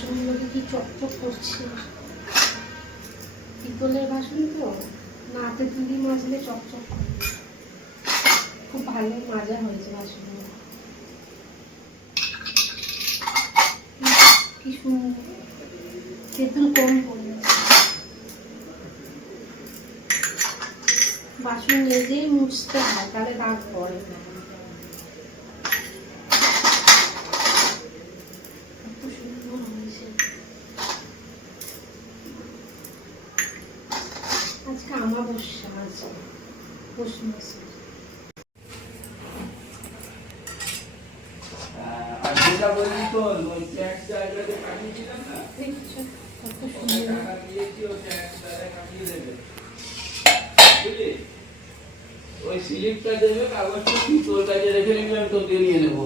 বাসনগুলোকে কি চকচক করছে। পিতলের বাসন তো, না হাতে তুলি মাজলে চকচক করে। খুব ভালো মাজা হয়েছে বাসনগুলো, কি সুন্দর। তেঁতুল কম পড়ে, বাসন মেজেই মুছতে হয়, তাহলে দাগ পড়ে। কত সুন্দর হয়েছে। আজকে আমাবস্যা আছে, পৌষ মাসে। বললি তো ওই ট্যাক্স জায়গাতে কাটিয়েছিলাম না, কত সুন্দর টাকা দিয়েছি, ওই ট্যাক্স জায়গায় কাটিয়ে দেবে, বুঝলি? ওই স্লিপটা দেবে, কাগজটা তোর কাছে রেখে নিবি, আমি তোকে নিয়ে নেবো।